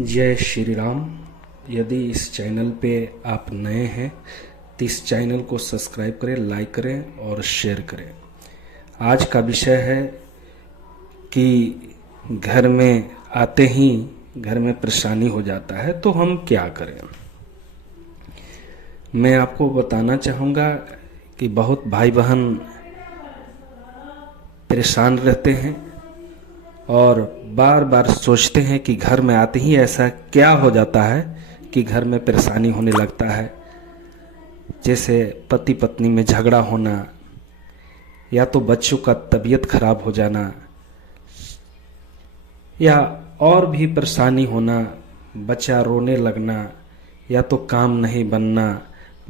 जय श्री राम। यदि इस चैनल पे आप नए हैं तो इस चैनल को सब्सक्राइब करें, लाइक करें और शेयर करें। आज का विषय है कि घर में आते ही घर में परेशानी हो जाता है तो हम क्या करें। मैं आपको बताना चाहूँगा कि बहुत भाई बहन परेशान रहते हैं और बार बार सोचते हैं कि घर में आते ही ऐसा क्या हो जाता है कि घर में परेशानी होने लगता है। जैसे पति पत्नी में झगड़ा होना, या तो बच्चों का तबीयत खराब हो जाना, या और भी परेशानी होना, बच्चा रोने लगना, या तो काम नहीं बनना,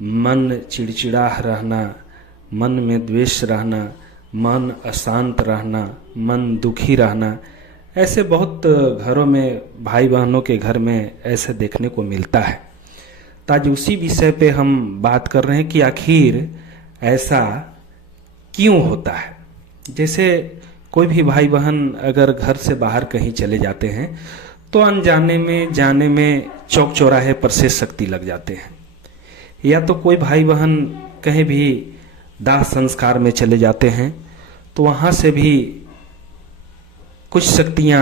मन चिड़चिड़ा रहना, मन में द्वेष रहना, मन अशांत रहना, मन दुखी रहना। ऐसे बहुत घरों में, भाई बहनों के घर में ऐसे देखने को मिलता है। तो आज उसी विषय पे हम बात कर रहे हैं कि आखिर ऐसा क्यों होता है। जैसे कोई भी भाई बहन अगर घर से बाहर कहीं चले जाते हैं तो अनजाने में जाने में चौक चौराहे पर से शक्ति लग जाते हैं, या तो कोई भाई बहन कहीं भी दाह संस्कार में चले जाते हैं तो वहाँ से भी कुछ शक्तियाँ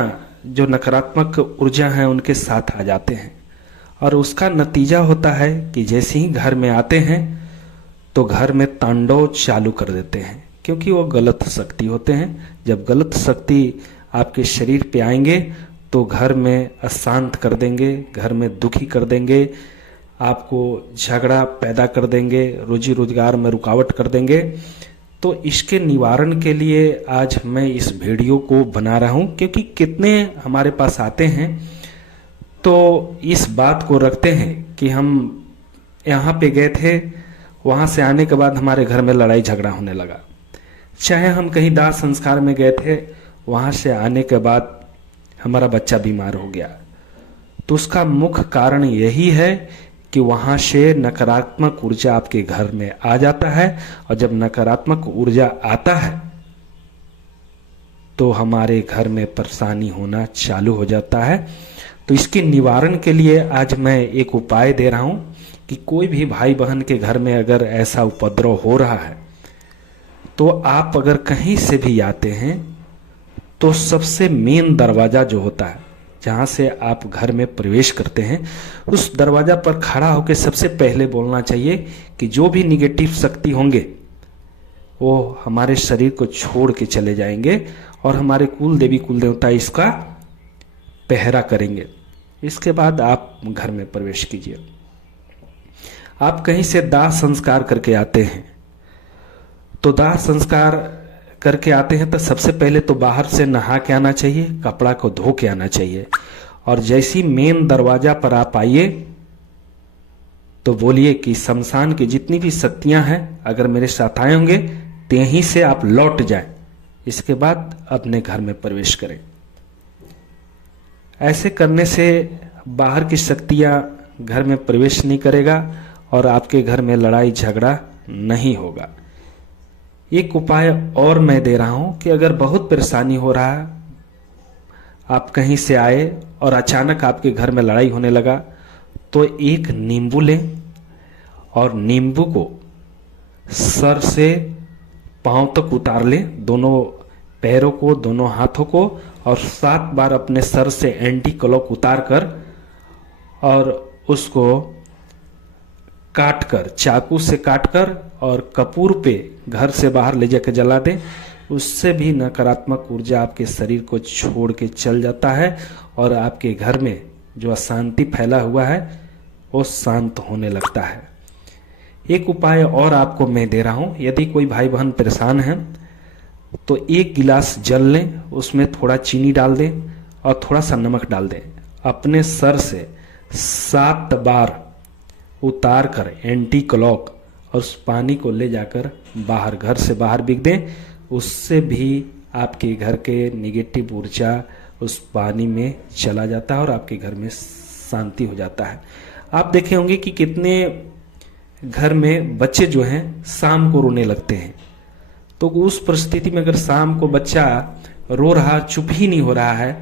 जो नकारात्मक ऊर्जा हैं उनके साथ आ जाते हैं, और उसका नतीजा होता है कि जैसे ही घर में आते हैं तो घर में तांडव चालू कर देते हैं, क्योंकि वो गलत शक्ति होते हैं। जब गलत शक्ति आपके शरीर पे आएंगे तो घर में अशांत कर देंगे, घर में दुखी कर देंगे, आपको झगड़ा पैदा कर देंगे, रोजी रोजगार में रुकावट कर देंगे। तो इसके निवारण के लिए आज मैं इस वीडियो को बना रहा हूँ, क्योंकि कितने हमारे पास आते हैं तो इस बात को रखते हैं कि हम यहाँ पे गए थे, वहाँ से आने के बाद हमारे घर में लड़ाई झगड़ा होने लगा। चाहे हम कहीं दाह संस्कार में गए थे, वहाँ से आने के बाद हमारा बच्चा बीमार हो गया, तो उसका मुख्य कारण यही है कि वहाँ से नकारात्मक ऊर्जा आपके घर में आ जाता है, और जब नकारात्मक ऊर्जा आता है तो हमारे घर में परेशानी होना चालू हो जाता है। तो इसके निवारण के लिए आज मैं एक उपाय दे रहा हूँ कि कोई भी भाई बहन के घर में अगर ऐसा उपद्रव हो रहा है तो आप अगर कहीं से भी आते हैं तो सबसे मेन दरवाजा जो होता है जहाँ से आप घर में प्रवेश करते हैं, उस दरवाजा पर खड़ा होकर सबसे पहले बोलना चाहिए कि जो भी निगेटिव शक्ति होंगे वो हमारे शरीर को छोड़ के चले जाएंगे, और हमारे कुल देवी कुल देवता इसका पहरा करेंगे। इसके बाद आप घर में प्रवेश कीजिए। आप कहीं से दाह संस्कार करके आते हैं तो दाह संस्कार करके आते हैं तो सबसे पहले तो बाहर से नहा के आना चाहिए, कपड़ा को धो के आना चाहिए, और जैसी मेन दरवाजा पर आप आइए तो बोलिए कि शमशान की जितनी भी शक्तियां हैं अगर मेरे साथ आए होंगे तो यहीं से आप लौट जाएं। इसके बाद अपने घर में प्रवेश करें। ऐसे करने से बाहर की शक्तियां घर में प्रवेश नहीं करेगा और आपके घर में लड़ाई झगड़ा नहीं होगा। एक उपाय और मैं दे रहा हूं कि अगर बहुत परेशानी हो रहा है, आप कहीं से आए और अचानक आपके घर में लड़ाई होने लगा, तो एक नींबू लें और नींबू को सर से पांव तक उतार लें, दोनों पैरों को, दोनों हाथों को, और 7 बार अपने सर से एंटी क्लॉक उतार कर और उसको काटकर, चाकू से काटकर और कपूर पे घर से बाहर ले जाकर जला दें। उससे भी नकारात्मक ऊर्जा आपके शरीर को छोड़ के चल जाता है और आपके घर में जो अशांति फैला हुआ है वो शांत होने लगता है। एक उपाय और आपको मैं दे रहा हूँ। यदि कोई भाई बहन परेशान है तो 1 गिलास जल लें, उसमें थोड़ा चीनी डाल दें और थोड़ा सा नमक डाल दें। अपने सर से 7 बार उतार कर एंटी क्लॉक और उस पानी को ले जाकर बाहर, घर से बाहर बिक दें। उससे भी आपके घर के निगेटिव ऊर्जा उस पानी में चला जाता है और आपके घर में शांति हो जाता है। आप देखे होंगे कि कितने घर में बच्चे जो हैं शाम को रोने लगते हैं, तो उस परिस्थिति में अगर शाम को बच्चा रो रहा, चुप ही नहीं हो रहा है,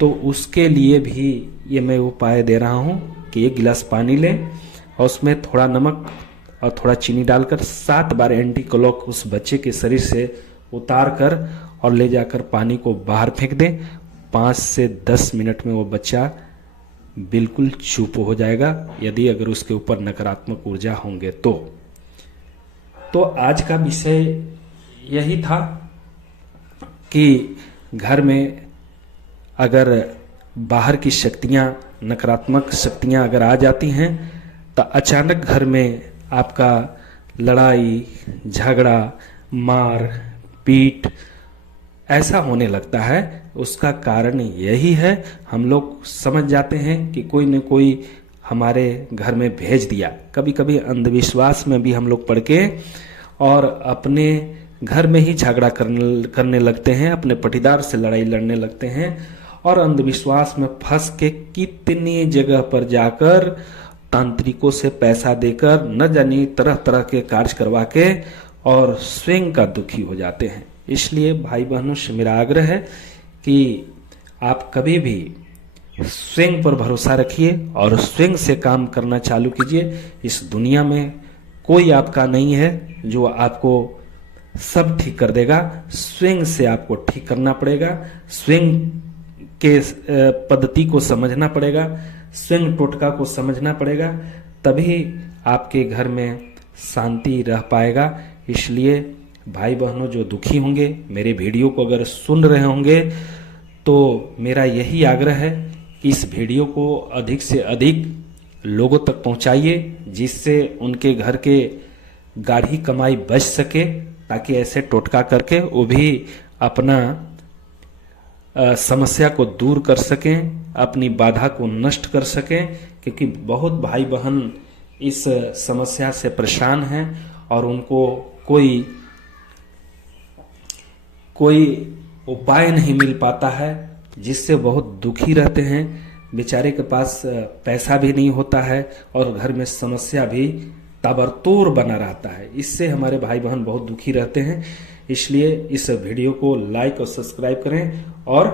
तो उसके लिए भी ये मैं उपाय दे रहा हूँ कि 1 गिलास पानी लें और उसमें थोड़ा नमक और थोड़ा चीनी डालकर 7 बार एंटी क्लॉक उस बच्चे के शरीर से उतार कर और ले जाकर पानी को बाहर फेंक दें। 5 से 10 मिनट में वो बच्चा बिल्कुल चुप हो जाएगा, यदि अगर उसके ऊपर नकारात्मक ऊर्जा होंगे तो आज का विषय यही था कि घर में अगर बाहर की शक्तियां, नकारात्मक शक्तियां अगर आ जाती हैं तो अचानक घर में आपका लड़ाई झगड़ा, मार पीट ऐसा होने लगता है। उसका कारण यही है, हम लोग समझ जाते हैं कि कोई न कोई हमारे घर में भेज दिया। कभी कभी अंधविश्वास में भी हम लोग पड़ के और अपने घर में ही झगड़ा करने लगते हैं, अपने पटीदार से लड़ाई लड़ने लगते हैं और अंधविश्वास में फंस के कितनी जगह पर जाकर तांत्रिकों से पैसा देकर न जाने तरह तरह के कार्य करवा के और स्वयं का दुखी हो जाते हैं। इसलिए भाई बहनों से मेरा आग्रह है कि आप कभी भी स्वयं पर भरोसा रखिए और स्वयं से काम करना चालू कीजिए। इस दुनिया में कोई आपका नहीं है जो आपको सब ठीक कर देगा, स्वयं से आपको ठीक करना पड़ेगा, स्वयं के पद्धति को समझना पड़ेगा, स्वयं टोटका को समझना पड़ेगा, तभी आपके घर में शांति रह पाएगा। इसलिए भाई बहनों जो दुखी होंगे, मेरे वीडियो को अगर सुन रहे होंगे तो मेरा यही आग्रह है कि इस वीडियो को अधिक से अधिक लोगों तक पहुंचाइए, जिससे उनके घर के गाढ़ी कमाई बच सके, ताकि ऐसे टोटका करके वो भी अपना समस्या को दूर कर सकें, अपनी बाधा को नष्ट कर सकें। क्योंकि बहुत भाई बहन इस समस्या से परेशान हैं और उनको कोई उपाय नहीं मिल पाता है, जिससे बहुत दुखी रहते हैं। बेचारे के पास पैसा भी नहीं होता है और घर में समस्या भी ताबड़तोड़ बना रहता है। इससे हमारे भाई बहन बहुत दुखी रहते हैं। इसलिए इस वीडियो को लाइक और सब्सक्राइब करें और